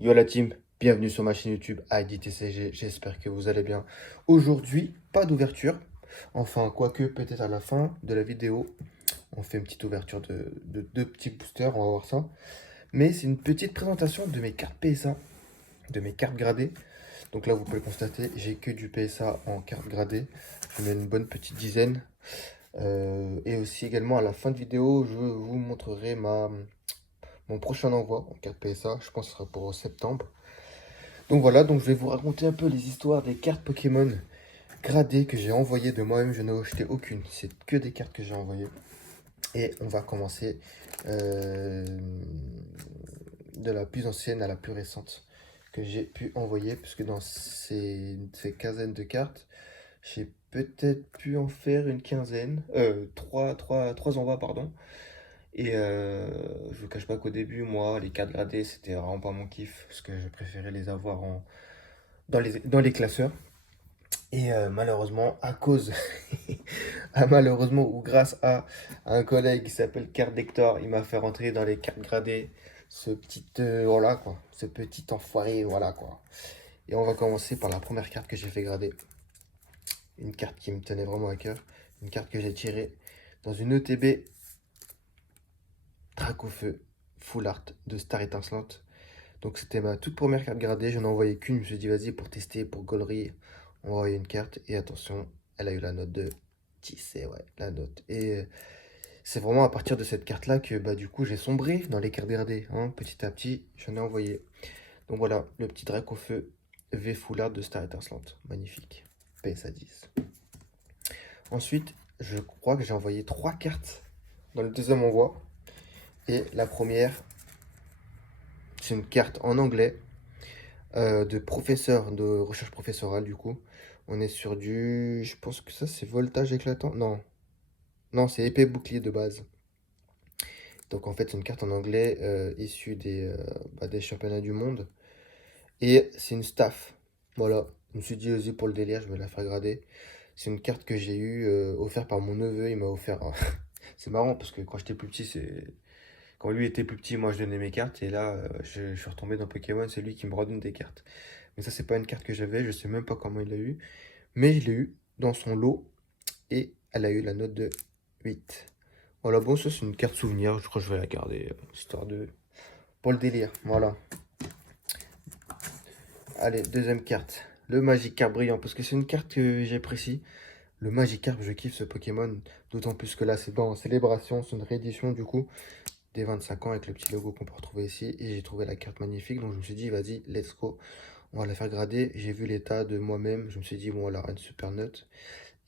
Yo la team, bienvenue sur ma chaîne YouTube IDTCG, j'espère que vous allez bien. Aujourd'hui, pas d'ouverture, enfin quoique peut-être à la fin de la vidéo, on fait une petite ouverture de deux petits boosters, on va voir ça. Mais c'est une petite présentation de mes cartes PSA, de mes cartes gradées. Donc là vous pouvez le constater, j'ai que du PSA en cartes gradées, j'en ai une bonne petite dizaine. Et aussi également à la fin de vidéo, je vous montrerai mon prochain envoi en carte PSA, je pense que ce sera pour septembre. Donc voilà, donc je vais vous raconter un peu les histoires des cartes Pokémon gradées que j'ai envoyées de moi-même. Je n'ai acheté aucune, c'est que des cartes que j'ai envoyées. Et on va commencer euh, de la plus ancienne à la plus récente que j'ai pu envoyer, puisque dans ces quinzaines de cartes, j'ai peut-être pu en faire une quinzaine, trois envois, pardon. Et je vous cache pas qu'au début, moi, les cartes gradées, c'était vraiment pas mon kiff, parce que je préférais les avoir dans les classeurs. Et malheureusement, à cause, malheureusement ou grâce à un collègue qui s'appelle Cardector, il m'a fait rentrer dans les cartes gradées ce petit, voilà quoi, ce petit enfoiré, voilà quoi. Et on va commencer par la première carte que j'ai fait grader. Une carte qui me tenait vraiment à cœur. Une carte que j'ai tirée dans une ETB Dracofeu Full Art de Star Étincelante. Donc c'était ma toute première carte gradée, je n'en envoyais qu'une, je me suis dit vas-y pour tester, pour gaulerie, on va envoyer une carte et attention, elle a eu la note de 10, et ouais, la note. Et c'est vraiment à partir de cette carte-là que bah du coup j'ai sombré dans les cartes gradées, hein, petit à petit, j'en ai envoyé. Donc voilà, le petit Drac au feu V Foulard de Star Étincelante, magnifique, PSA 10. Ensuite, je crois que j'ai envoyé 3 cartes dans le deuxième envoi. Et la première, c'est une carte en anglais de professeur, de recherche professorale du coup. On est sur du... Je pense que ça c'est voltage éclatant. Non, non c'est épée bouclier de base. Donc en fait c'est une carte en anglais issue des championnats du monde. Et c'est une staff. Voilà, je me suis dit aussi pour le délire, je vais la faire grader. C'est une carte que j'ai eu offerte par mon neveu, il m'a offert... C'est marrant parce que quand j'étais plus petit, c'est... Quand lui était plus petit, moi je donnais mes cartes et là je suis retombé dans Pokémon, c'est lui qui me redonne des cartes. Mais ça c'est pas une carte que j'avais, je sais même pas comment il l'a eu. Mais je l'ai eu dans son lot et elle a eu la note de 8. Voilà, bon, ça c'est une carte souvenir, je crois que je vais la garder, histoire de... Pour le délire, voilà. Allez, deuxième carte, le Magikarp brillant, parce que c'est une carte que j'apprécie. Le Magikarp, je kiffe ce Pokémon, d'autant plus que là c'est dans Célébration, c'est une réédition du coup, des 25 ans avec le petit logo qu'on peut retrouver ici. Et j'ai trouvé la carte magnifique, donc je me suis dit, vas-y, let's go. On va la faire grader. J'ai vu l'état de moi-même, je me suis dit, bon, elle aura une super note.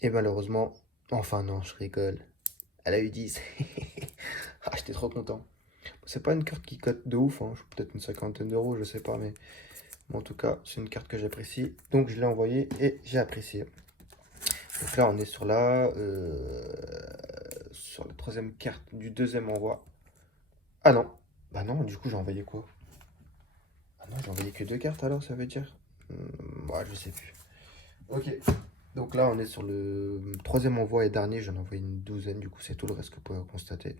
Et malheureusement, enfin non, je rigole. Elle a eu 10. Ah, j'étais trop content. C'est pas une carte qui cote de ouf, hein. Peut-être une cinquantaine d'euros, je sais pas, mais en tout cas, c'est une carte que j'apprécie. Donc je l'ai envoyée et j'ai apprécié. Donc là, on est sur la troisième carte du deuxième envoi. Ah non, bah non, du coup j'ai envoyé quoi? Ah non, j'ai envoyé que 2 cartes alors, ça veut dire? Ouais, je sais plus. Ok, donc là on est sur le troisième envoi et dernier, j'en ai envoyé une douzaine, du coup c'est tout le reste que vous pouvez constater.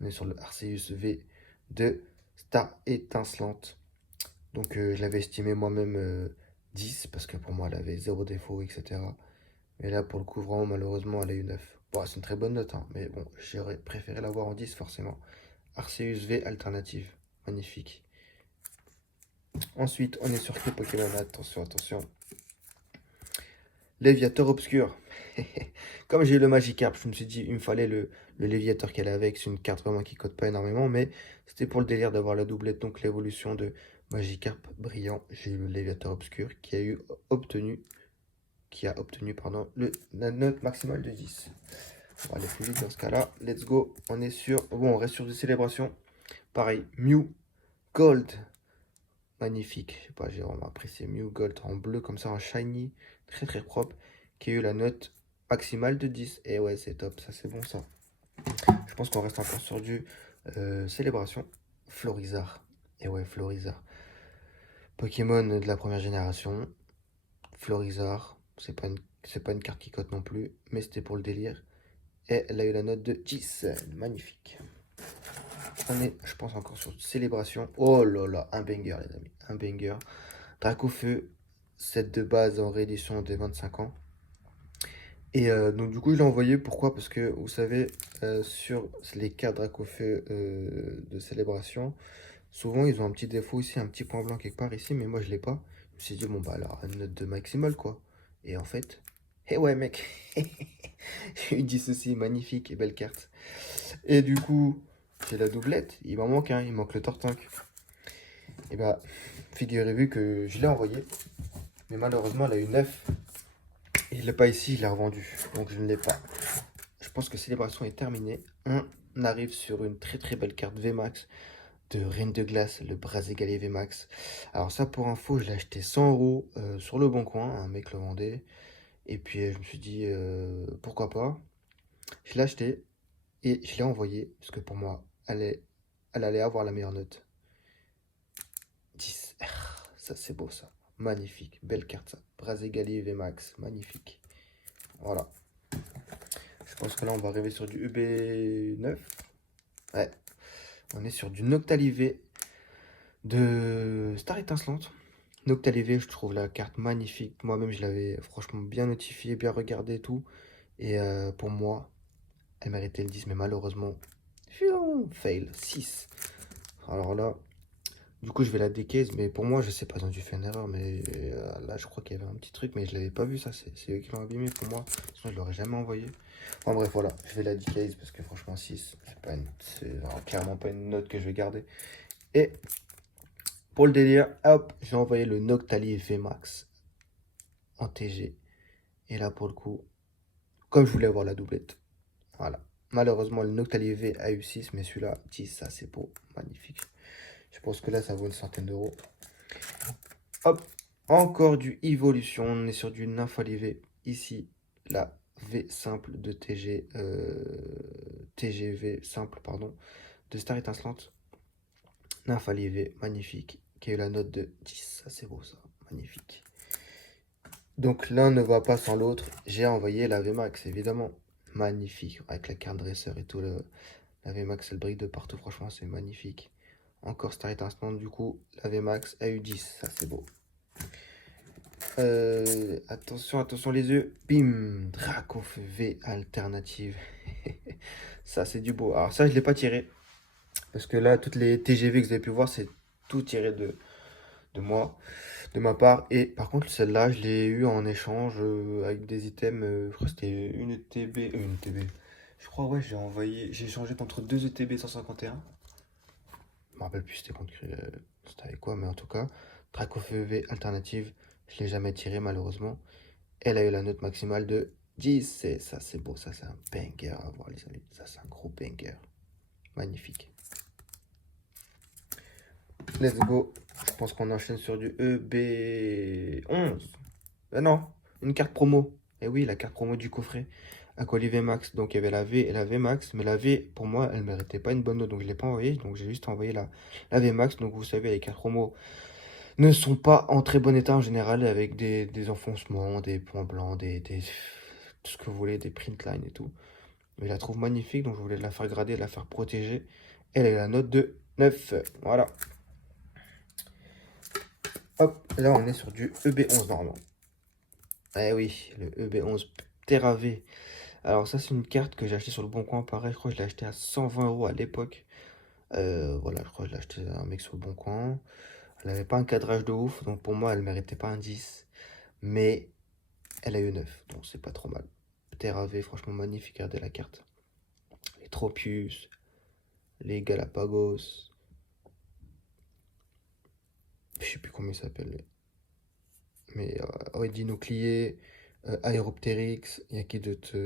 On est sur le Arceus V de Star Étincelante. Donc je l'avais estimé moi-même 10 parce que pour moi elle avait zéro défaut, etc. Mais là pour le coup vraiment malheureusement elle a eu 9. Bon, c'est une très bonne note, hein, mais bon, j'aurais préféré l'avoir en 10 forcément. Arceus V alternative, magnifique. Ensuite on est sur quel Pokémon? Attention, attention. Léviateur obscur. Comme j'ai eu le Magikarp, je me suis dit il me fallait le Léviateur qu'elle avait avec. C'est une carte vraiment qui cote pas énormément, mais c'était pour le délire d'avoir la doublette, donc l'évolution de Magikarp brillant. J'ai eu le Léviateur obscur qui a obtenu pardon, la note maximale de 10. On va aller plus vite dans ce cas-là. Let's go. On est sur. Bon, on reste sur des célébrations. Pareil, Mew Gold. Magnifique. Je sais pas, j'ai vraiment apprécié Mew Gold en bleu comme ça, en shiny. Très très propre. Qui a eu la note maximale de 10. Et ouais, c'est top. Ça, c'est bon ça. Je pense qu'on reste encore sur du célébration. Florizard. Et ouais, Florizard. Pokémon de la première génération. Florizard. C'est pas une carte qui cote non plus. Mais c'était pour le délire. Et elle a eu la note de 10. Magnifique. On est, je pense, encore sur Célébration. Oh là là, un banger, les amis. Un banger. Dracofeu, set de base en réédition des 25 ans. Et donc, du coup, je l'ai envoyé. Pourquoi? Parce que, vous savez, sur les cartes Dracofeu de Célébration, souvent, ils ont un petit défaut ici, un petit point blanc quelque part ici, mais moi, je l'ai pas. Je me suis dit, bon, bah alors, une note de maximal, quoi. Et en fait, eh ouais, mec, j'ai eu 10 aussi, magnifique et belle carte. Et du coup, j'ai la doublette, il m'en manque un, il manque le Tortank. Et bah, figurez-vous que je l'ai envoyé, mais malheureusement, elle a eu 9. Et je l'ai pas ici, je l'ai revendu, donc je ne l'ai pas. Je pense que Célébration est terminée. On arrive sur une très très belle carte VMAX de Reine de Glace, le bras égalé VMAX. Alors ça, pour info, je l'ai acheté 100 euros sur le bon coin, un mec le vendait. Et puis je me suis dit, pourquoi pas. Je l'ai acheté et je l'ai envoyé, parce que pour moi, elle allait avoir la meilleure note. 10. Ça, c'est beau, ça. Magnifique. Belle carte, ça. Bras égalé VMAX. Magnifique. Voilà. Je pense que là, on va arriver sur du EB9. Ouais. On est sur du Noctalivé de Star Étincelante. Noctalivé, je trouve la carte magnifique. Moi-même, je l'avais franchement bien notifié, bien regardé et tout. Et pour moi, elle méritait le 10, mais malheureusement, fail. 6. Alors là, du coup, je vais la décase, mais pour moi, je sais pas, ils ont dû faire une erreur, mais là, je crois qu'il y avait un petit truc, mais je l'avais pas vu, ça, c'est eux qui l'ont abîmé pour moi, sinon je l'aurais jamais envoyé. Enfin bref, voilà, je vais la decase, parce que franchement, 6, c'est clairement pas une note que je vais garder. Et pour le délire, hop, j'ai envoyé le Noctali VMAX en TG, et là, pour le coup, comme je voulais avoir la doublette, voilà. Malheureusement, le Noctali V a eu 6, mais celui-là, 10, ça, c'est beau, magnifique. Je pense que là, ça vaut une centaine d'euros. Hop, encore du Evolution, on est sur du Nymphalivé. Ici, la V simple de TGV simple, pardon, de Star Étincelante. Nymphalivé, magnifique, qui a eu la note de 10. Ça, c'est beau, ça, magnifique. Donc, l'un ne va pas sans l'autre. J'ai envoyé la VMAX, évidemment. Magnifique, avec la carte dresseur et tout. La VMAX, elle brille de partout, franchement, c'est magnifique. Encore Star Étincelante, du coup, la VMAX a eu 10. Ça, c'est beau. Attention, attention les yeux. Bim, Dracofeu V alternative. Ça, c'est du beau. Alors ça, je l'ai pas tiré. Parce que là, toutes les TGV que vous avez pu voir, c'est tout tiré de moi, de ma part. Et par contre, celle-là, je l'ai eu en échange avec des items. Je crois que c'était une ETB. Une ETB. Je crois, ouais, j'ai échangé contre deux ETB 151. Je me rappelle plus c'était avec quoi, mais en tout cas, Dracofeu V alternative, je l'ai jamais tiré malheureusement. Elle a eu la note maximale de 10. Et ça, c'est beau. Ça, c'est un banger à voir, les amis. Ça, c'est un gros banger. Magnifique. Let's go. Je pense qu'on enchaîne sur du EB11. Ben non, une carte promo. Et oui, la carte promo du coffret. Acolyte VMAX. Donc, il y avait la V et la VMAX. Mais la V, pour moi, elle ne méritait pas une bonne note. Donc, je ne l'ai pas envoyée. Donc, j'ai juste envoyé la VMAX. Donc, vous savez, les cartes promo ne sont pas en très bon état en général, avec des enfoncements, des points blancs, tout ce que vous voulez, des print lines et tout. Mais je la trouve magnifique, donc je voulais la faire grader, la faire protéger. Elle a la note de 9. Voilà. Hop, là on est sur du EB11 normalement. Eh oui, le EB11 Terra V. Alors ça c'est une carte que j'ai acheté sur le bon coin, pareil, je crois que je l'ai acheté à 120 euros à l'époque. Voilà, je crois que je l'ai acheté à un mec sur le bon coin. Elle n'avait pas un cadrage de ouf, donc pour moi elle méritait pas un 10. Mais elle a eu 9, donc c'est pas trop mal. Terra V, franchement magnifique, regardez la carte. Les Tropius, les Galapagos, je sais plus comment il s'appelle, mais ouais, Dinoclier, Aeropteryx, il y a qui d'autre,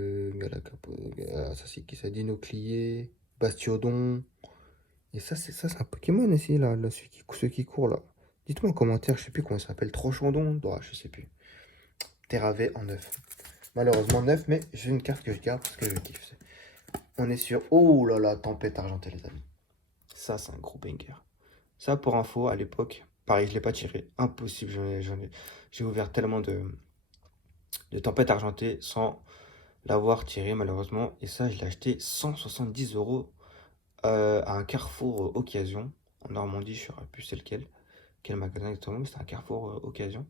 ça c'est qui ça, Dinoclier, Bastiodon, et ça c'est un Pokémon ici, là celui qui court là. Dites-moi en commentaire, je sais plus comment il s'appelle, Trochandon, oh, je sais plus. Terra V en 9. Malheureusement 9, mais j'ai une carte que je garde parce que je kiffe. On est sur, oh là là, Tempête Argentée les amis. Ça c'est un gros banger. Ça, pour info, à l'époque, pareil, je ne l'ai pas tiré. Impossible, j'ai ouvert tellement de tempêtes argentées sans l'avoir tiré, malheureusement. Et ça, je l'ai acheté 170 euros à un carrefour occasion. En Normandie, je ne saurais plus c'est lequel. Quel magasin exactement, mais c'était un carrefour occasion.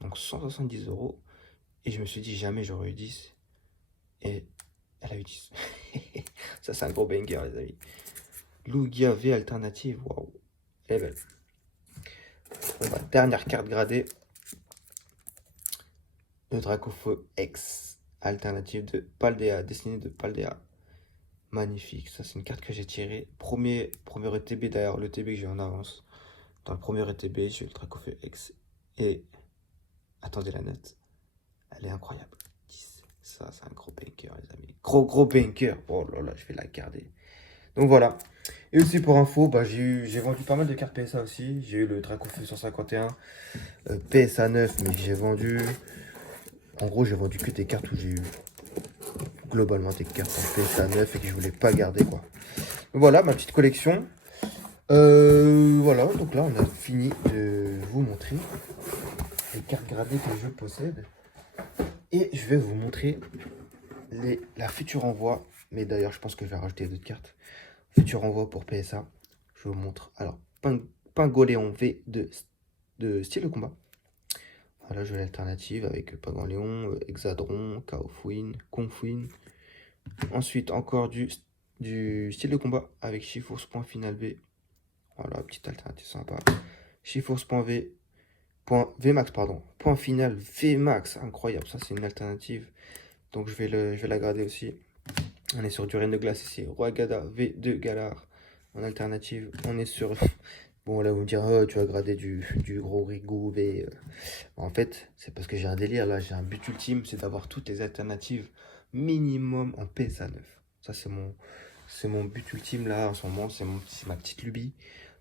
Donc 170 euros. Et je me suis dit, jamais j'aurais eu 10. Et elle a eu 10. Ça, c'est un gros banger, les amis. Lugia V alternative. Waouh. Elle est belle. Bon, bah, dernière carte gradée. Le Dracofeu X. Alternative de Paldea. Destinée de Paldea. Magnifique. Ça, c'est une carte que j'ai tirée. Premier ETB d'ailleurs. Le ETB que j'ai en avance. Dans le premier ETB, j'ai eu le Dracofeu X. Et attendez la note. Elle est incroyable. 10. Ça, c'est un gros banker, les amis. Gros banker. Oh là là, je vais la garder. Donc voilà. Et aussi pour info, bah, j'ai vendu pas mal de cartes PSA aussi. J'ai eu le Dracofeu 151, PSA 9, mais j'ai vendu. En gros, j'ai vendu que des cartes où j'ai eu globalement des cartes en PSA 9 et que je voulais pas garder quoi. Donc voilà ma petite collection. Voilà, donc là on a fini de vous montrer les cartes gradées que je possède. Et je vais vous montrer la future envoi. Mais d'ailleurs, je pense que je vais rajouter d'autres cartes. Futur envoi pour PSA. Je vous montre. Alors, Pingoléon V de style de combat. Voilà, je vais l'alternative avec Pingoléon, Hexadron, Kaofuin, Kongfuin. Ensuite, encore du style de combat avec Chiforce point final V. Voilà, petite alternative sympa. Chiforce point V. Vmax, pardon. Point final Vmax. Incroyable, ça c'est une alternative. Donc je vais la garder aussi. On est sur du Reine de Glace ici. Roi Gada V2 Galar. En alternative, on est sur... Bon, là, vous me direz, oh, tu vas grader du gros Rigou V. En fait, c'est parce que j'ai un délire, là. J'ai un but ultime, c'est d'avoir toutes les alternatives minimum en PSA 9. Ça, c'est mon but ultime, là, en ce moment. C'est ma petite lubie.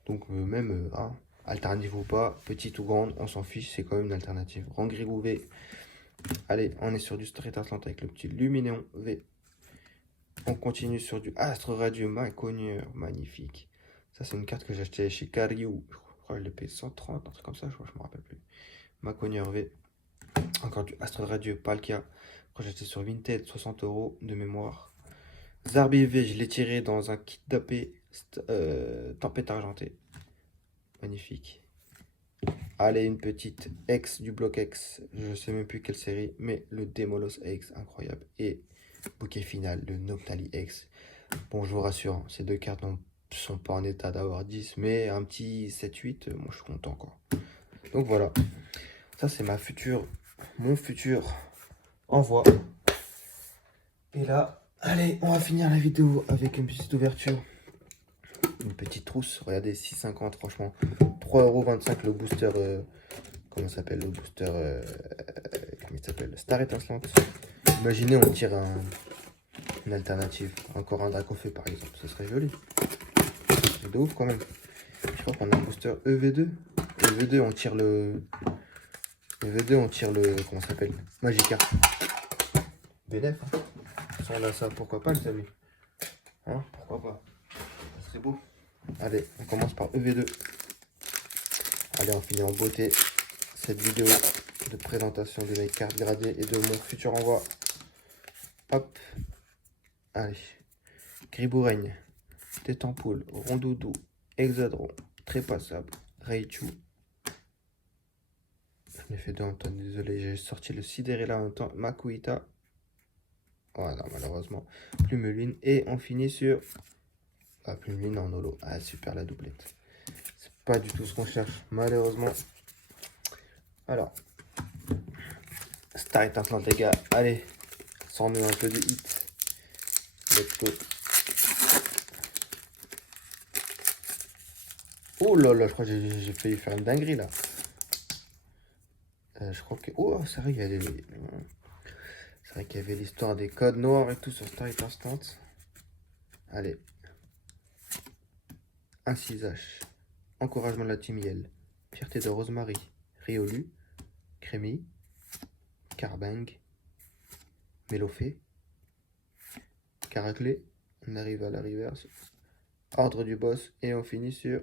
Donc, même, hein, alternative ou pas, petite ou grande, on s'en fiche. C'est quand même une alternative. Grand Rigou V. Allez, on est sur du Street Atlanta avec le petit Luminéon V. On continue sur du Astre Radieux Maconieur, magnifique. Ça, c'est une carte que j'ai achetée chez Kariou. Je crois que je l'ai payé 130, un truc comme ça, je crois, je me rappelle plus. Maconieur V. Encore du Astre Radieux Palkia. Je crois que j'ai acheté sur Vinted, 60 euros de mémoire. Zarbi V, je l'ai tiré dans un kit d'AP Tempête Argentée. Magnifique. Allez, une petite X du bloc X. Je sais même plus quelle série, mais le Demolos X, incroyable. Et bouquet final, le Noctali X. Bon, je vous rassure, hein, ces deux cartes ne sont pas en état d'avoir 10, mais un petit 7-8, moi je suis content quoi. Donc voilà, ça c'est mon futur envoi. Et là, allez, on va finir la vidéo avec une petite ouverture. Une petite trousse, regardez, 6,50 franchement. 3,25 € le booster, comment ça s'appelle, le booster, comment il s'appelle, Star étincelante. Imaginez, on tire une alternative, encore un Dracofeu par exemple, ce serait joli. C'est de ouf quand même. Je crois qu'on a un booster EV2. EV2, on tire le... EV2, on tire le... Comment ça s'appelle? Magikarp. BNF. Hein. Si on a ça, pourquoi pas les amis? Hein? Pourquoi pas? Ça serait beau. Allez, on commence par EV2. Allez, on finit en beauté cette vidéo de présentation de mes cartes gradées et de mon futur envoi. Hop. Allez. Griboureigne. Tétampoule. Rondoudou. Hexadron. Trépassable. Raichu. J'en ai fait deux en même temps, désolé, j'ai sorti le Sidérella en même temps. Makuhita. Voilà, malheureusement. Plumeline. Et on finit sur la Plumeline en holo. Ah, super la doublette. C'est pas du tout ce qu'on cherche, malheureusement. Alors, Star étincelante, les gars. Allez, sans nous un peu de hit. Let's go. Oh là là, je crois que j'ai failli faire une dinguerie là. Je crois que... Oh, c'est vrai qu'il y avait... C'est vrai qu'il y avait l'histoire des codes noirs et tout sur Star Instant. Allez. Un 6H. Encouragement de la team Yell. Fierté de Rosemary. Riolu. Crémy. Carbang. Mélofée. Caraclé. On arrive à la reverse. Ordre du boss. Et on finit sur...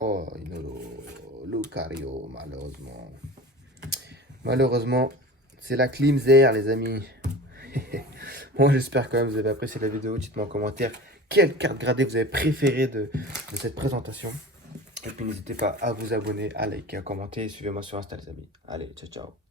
Oh, Inolo. Lucario, malheureusement. Malheureusement, c'est la Climzer, les amis. Bon, j'espère quand même que vous avez apprécié la vidéo. Dites-moi en commentaire quelle carte gradée vous avez préférée de cette présentation. Et puis n'hésitez pas à vous abonner, à liker, à commenter et suivez-moi sur Insta les amis. Allez, ciao ciao.